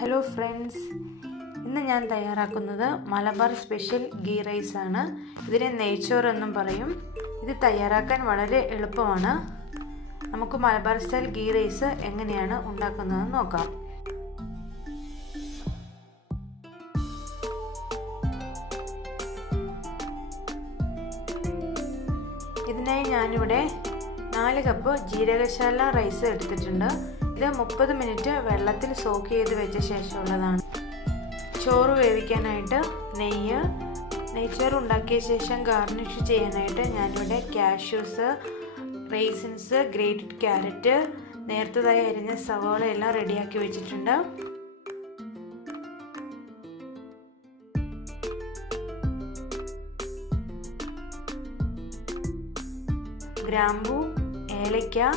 Hello friends, ഇന്ന് ഞാൻ തയ്യാറാക്കുന്നത് മലബാർ സ്പെഷ്യൽ ഗീ റൈസ് ആണ്. ഇതിനെ നെയ്ച്ചോറ് എന്നും പറയും. ഇത് തയ്യാറാക്കാൻ വളരെ എളുപ്പമാണ്. നമുക്ക് മലബാർ സ്റ്റൈൽ ഗീ റൈസ് എങ്ങനെയാണ് ഉണ്ടാക്കുന്നതെന്ന് നോക്കാം. ഇതിനായി ഞാനിവിടെ 4 കപ്പ് ജീരകശാല റൈസ് എടുത്തിട്ടുണ്ട്. ഇത് 30 മിനിറ്റ് വെള്ളത്തിൽ സോക്ക് ചെയ്ത് വെച്ച ശേഷമുള്ളതാണ്. ചോറ് വേവിക്കാനായിട്ട് നെയ്ച്ചോറ് ഉണ്ടാക്കിയ ശേഷം ഗാർണിഷ് ചെയ്യാനായിട്ട് ഞാനിവിടെ കാഷ്യൂസ്, റൈസിൻസ്, ഗ്രേറ്റഡ് ക്യാരറ്റ്, നേരത്തതായി അരിഞ്ഞ സവാള എല്ലാം റെഡിയാക്കി വെച്ചിട്ടുണ്ട്. ഗ്രാമ്പൂ, ഏലക്ക,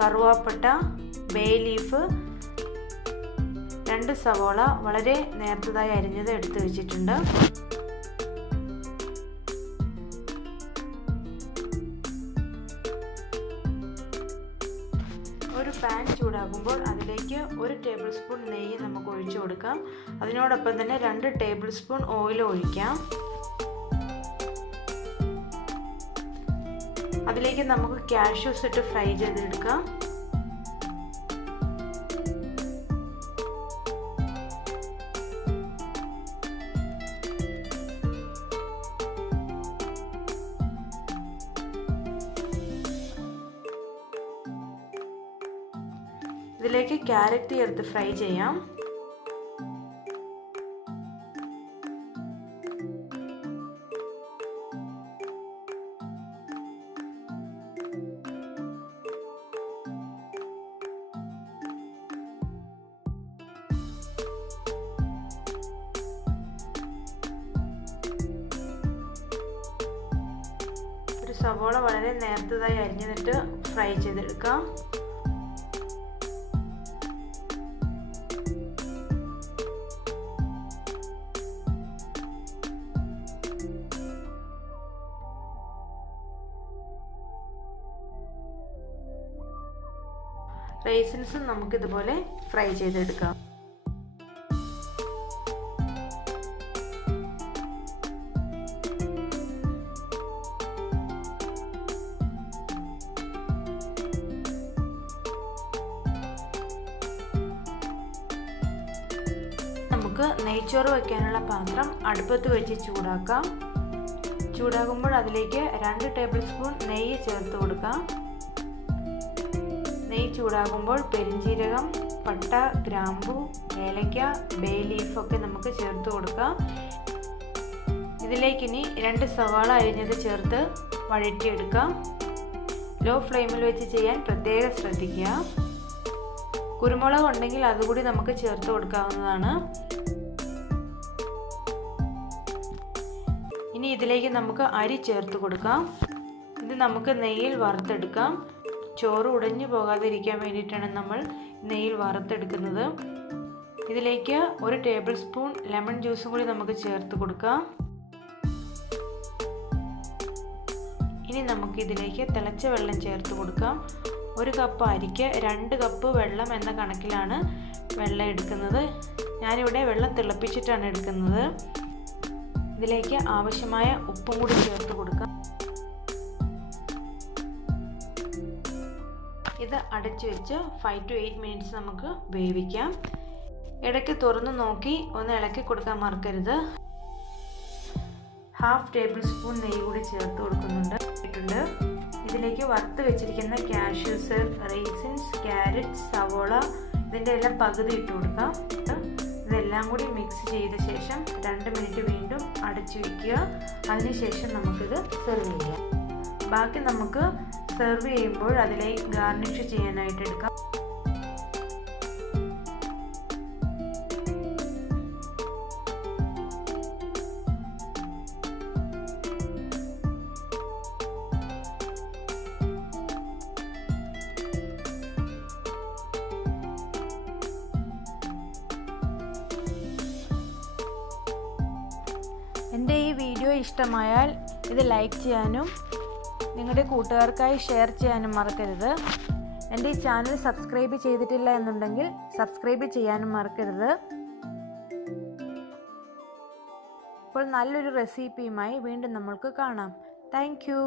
കറുവാപ്പട്ട, ബേ ലീഫ്, 2 സവാള വളരെ നേർത്തതായി അരിഞ്ഞത് എടുത്തു വെച്ചിട്ടുണ്ട്. ഒരു പാൻ ചൂടാകുമ്പോൾ അതിലേക്ക് 1 ടേബിൾ സ്പൂൺ നെയ്യ് നമുക്ക് ഒഴിച്ചു കൊടുക്കാം. അതിനോടൊപ്പം തന്നെ 2 ടേബിൾ സ്പൂൺ ഓയിൽ ഒഴിക്കാം. അതിലേക്ക് നമുക്ക് കാഷ്യൂസ് ഇട്ട് ഫ്രൈ ചെയ്തെടുക്കാം. ഇതിലേക്ക് ക്യാരറ്റ് ചേർത്ത് ഫ്രൈ ചെയ്യാം. ഒരു സവാള വളരെ നേർത്തതായി അരിഞ്ഞിട്ട് ഫ്രൈ ചെയ്തെടുക്കാം. റൈസിൻസും നമുക്കിതുപോലെ ഫ്രൈ ചെയ്തെടുക്കാം. നമുക്ക് നെയ്ച്ചോറ് വയ്ക്കാനുള്ള പാത്രം അടുപ്പത്ത് വെച്ച് ചൂടാക്കാം. ചൂടാകുമ്പോൾ അതിലേക്ക് 2 ടേബിൾ സ്പൂൺ നെയ്യ് ചേർത്ത് കൊടുക്കാം. നെയ്യ് ചൂടാകുമ്പോൾ പെരിഞ്ജീരകം, പട്ട, ഗ്രാമ്പൂ, ഏലക്ക, ബേ ലീഫ് ഒക്കെ നമുക്ക് ചേർത്ത് കൊടുക്കാം. ഇതിലേക്ക് ഇനി 2 സവാള അരിഞ്ഞത് ചേർത്ത് വഴറ്റിയെടുക്കാം. ലോ ഫ്ലെയിമിൽ വെച്ച് ചെയ്യാൻ പ്രത്യേകം ശ്രദ്ധിക്കുക. കുരുമുളക് ഉണ്ടെങ്കിൽ അതുകൂടി നമുക്ക് ചേർത്ത് കൊടുക്കാവുന്നതാണ്. ഇനി ഇതിലേക്ക് നമുക്ക് അരി ചേർത്ത് കൊടുക്കാം. ഇത് നമുക്ക് നെയ്യിൽ വറുത്തെടുക്കാം. ചോറ് ഉടഞ്ഞു പോകാതിരിക്കാൻ വേണ്ടിയിട്ടാണ് നമ്മൾ നെയ്യിൽ വറുത്തെടുക്കുന്നത്. ഇതിലേക്ക് 1 ടേബിൾ സ്പൂൺ ലെമൺ ജ്യൂസും കൂടി നമുക്ക് ചേർത്ത് കൊടുക്കാം. ഇനി നമുക്ക് ഇതിലേക്ക് തിളച്ച വെള്ളം ചേർത്ത് കൊടുക്കാം. 1 കപ്പ് അരിക്ക് 2 കപ്പ് വെള്ളം എന്ന കണക്കിലാണ് വെള്ളം എടുക്കുന്നത്. ഞാനിവിടെ വെള്ളം തിളപ്പിച്ചിട്ടാണ് എടുക്കുന്നത്. ഇതിലേക്ക് ആവശ്യമായ ഉപ്പും കൂടി ചേർത്ത് കൊടുക്കാം. ഇത് അടച്ചു വെച്ച് 5 to 8 മിനിറ്റ്സ് നമുക്ക് വേവിക്കാം. ഇടയ്ക്ക് തുറന്ന് നോക്കി ഒന്ന് ഇളക്കി കൊടുക്കാൻ മറക്കരുത്. 1/2 ടേബിൾ സ്പൂൺ നെയ്യ് കൂടി ചേർത്ത് കൊടുക്കുന്നുണ്ട്. ഇതിലേക്ക് വറുത്ത് വെച്ചിരിക്കുന്ന കാഷ്യൂസ്, റൈസിൻസ്, ക്യാരറ്റ്, സവോള ഇതിൻ്റെ എല്ലാം പകുതി ഇട്ട് കൊടുക്കാം. ഇതെല്ലാം കൂടി മിക്സ് ചെയ്ത ശേഷം 2 മിനിറ്റ് വീണ്ടും അടച്ചു വയ്ക്കുക. അതിനുശേഷം നമുക്കിത് സെർവ് ചെയ്യാം. ബാക്കി നമുക്ക് സെർവ് ചെയ്യുമ്പോൾ അതിലേക്ക് ഗാർണിഷ് ചെയ്യാനായിട്ട് എടുക്കാം. എൻ്റെ ഈ വീഡിയോ ഇഷ്ടമായാൽ ഇത് ലൈക്ക് ചെയ്യാനും നിങ്ങളുടെ കൂട്ടുകാർക്കായി ഷെയർ ചെയ്യാനും മറക്കരുത്. എൻ്റെ ഈ ചാനൽ സബ്സ്ക്രൈബ് ചെയ്തിട്ടില്ല എന്നുണ്ടെങ്കിൽ സബ്സ്ക്രൈബ് ചെയ്യാനും മറക്കരുത്. ഇപ്പോൾ നല്ലൊരു റെസിപ്പിയുമായി വീണ്ടും നമ്മൾക്ക് കാണാം. Thank you.